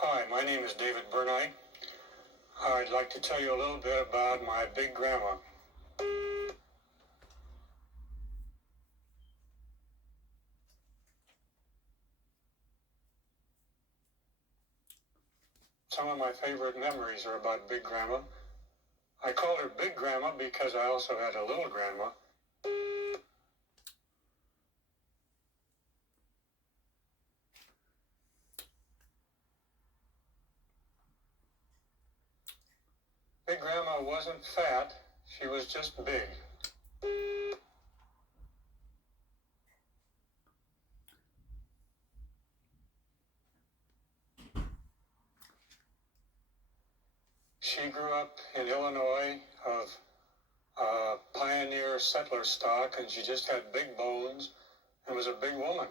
Hi, my name is David Burnite. I'd like to tell you a little bit about my big grandma. Some of my favorite memories are about Big Grandma. I called her Big Grandma because I also had a little grandma. Big Grandma wasn't fat, she was just big. She grew up in Illinois of pioneer settler stock, and she just had big bones and was a big woman.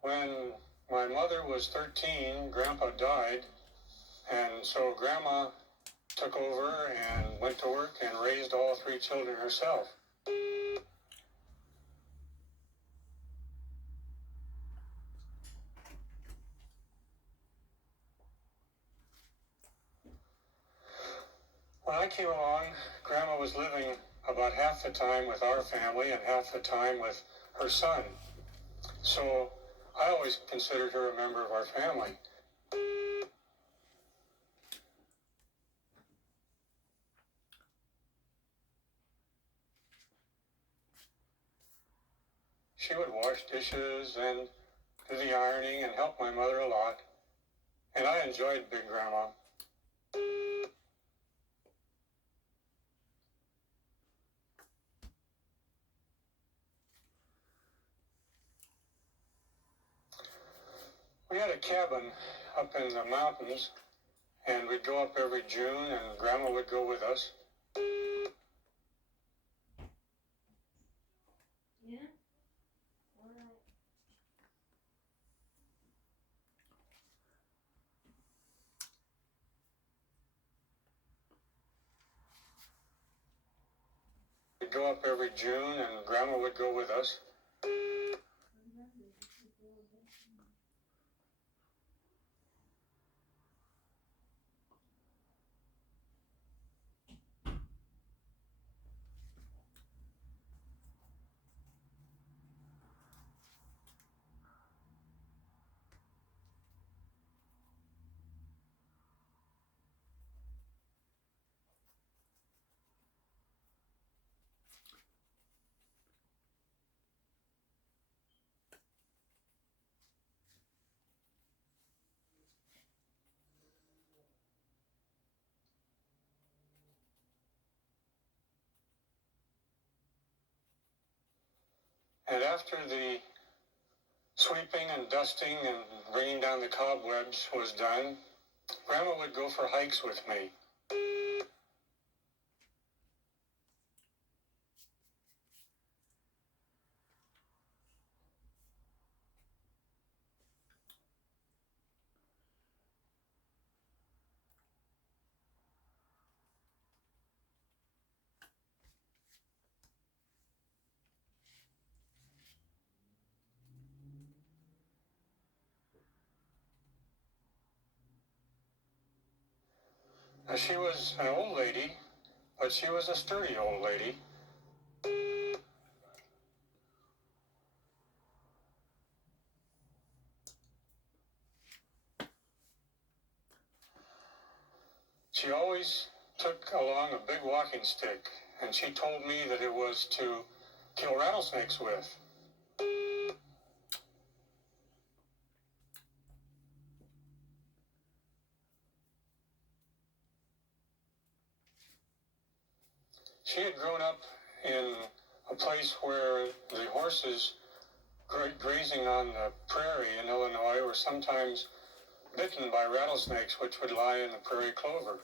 When my mother was 13, Grandpa died, and so Grandma took over and went to work and raised all three children herself. When I came along, Grandma was living about half the time with our family and half the time with her son. So I always considered her a member of our family. She would wash dishes and do the ironing and help my mother a lot. And I enjoyed Big Grandma. We had a cabin up in the mountains, and we'd go up every June, and Grandma would go with us. Yeah. All right. We'd go up every June, and Grandma would go with us. And after the sweeping and dusting and bringing down the cobwebs was done, Grandma would go for hikes with me. Now, she was an old lady, but she was a sturdy old lady. She always took along a big walking stick, and she told me that it was to kill rattlesnakes with. She had grown up in a place where the horses grazing on the prairie in Illinois were sometimes bitten by rattlesnakes, which would lie in the prairie clover.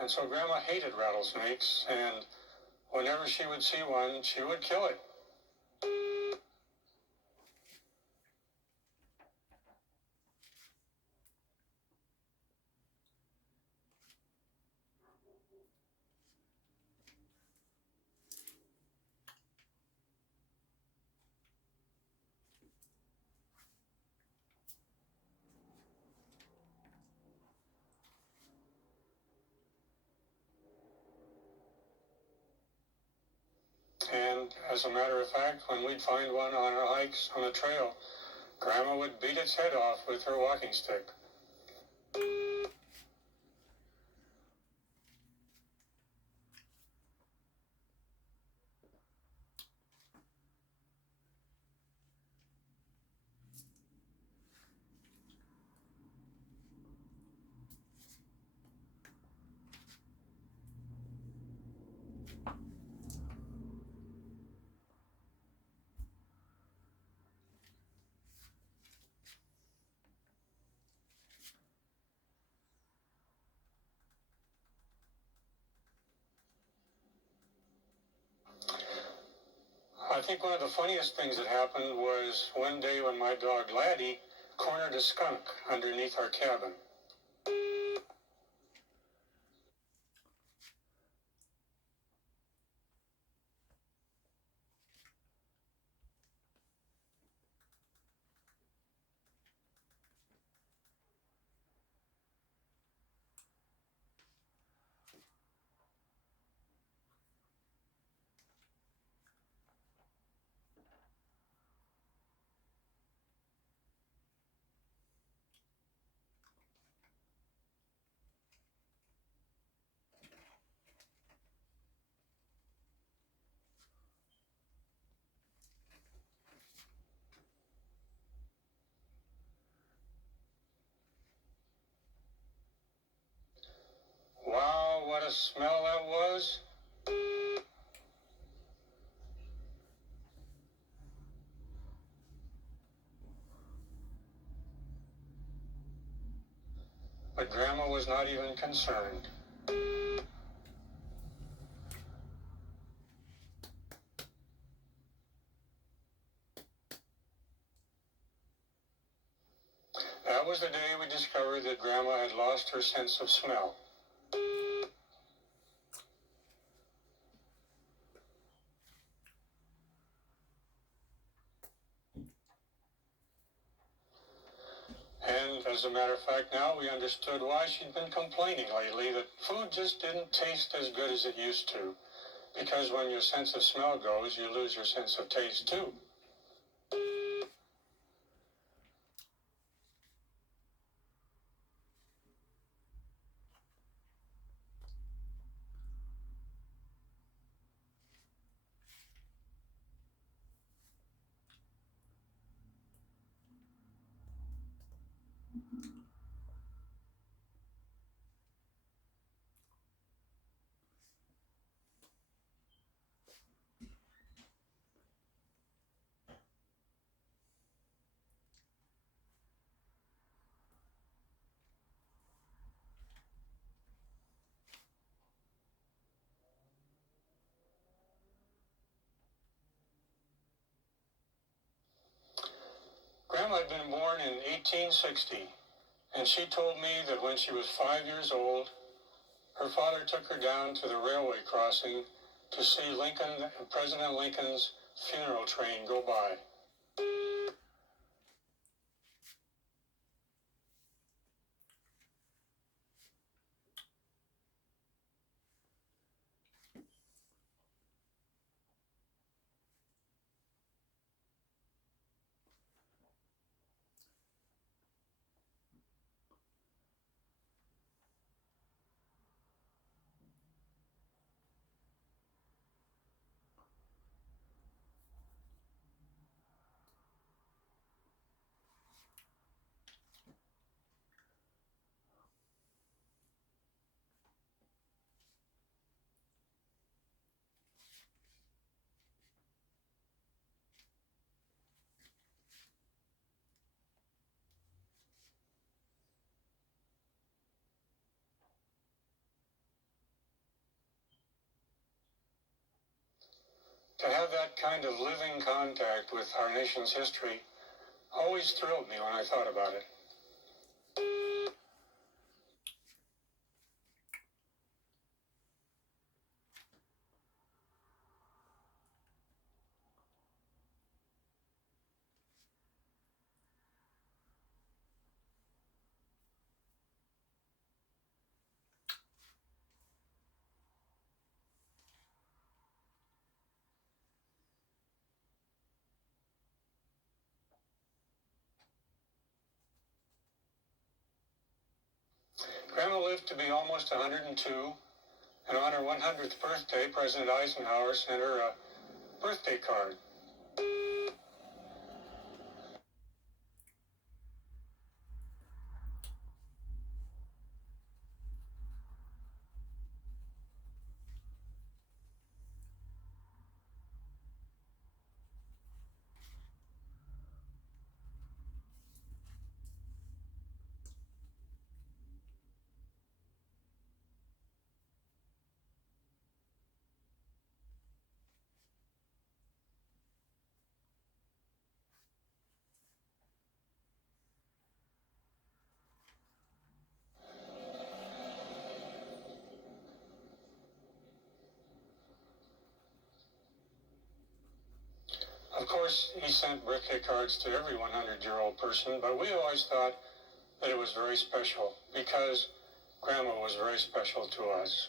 And so Grandma hated rattlesnakes, and whenever she would see one, she would kill it. And as a matter of fact, when we'd find one on our hikes on the trail, Grandma would beat its head off with her walking stick. I think one of the funniest things that happened was one day when my dog Laddie cornered a skunk underneath our cabin. Wow, what a smell that was! But Grandma was not even concerned. That was the day we discovered that Grandma had lost her sense of smell. And as a matter of fact, now we understood why she'd been complaining lately that food just didn't taste as good as it used to. Because when your sense of smell goes, you lose your sense of taste too. Grandma had been born in 1860, and she told me that when she was 5 years old, her father took her down to the railway crossing to see President Lincoln's funeral train go by. to have that kind of living contact with our nation's history always thrilled me when I thought about it. Grandma lived to be almost 102, and on her 100th birthday, President Eisenhower sent her a birthday card. Of course, he sent birthday cards to every 100-year-old person, but we always thought that it was very special because Grandma was very special to us.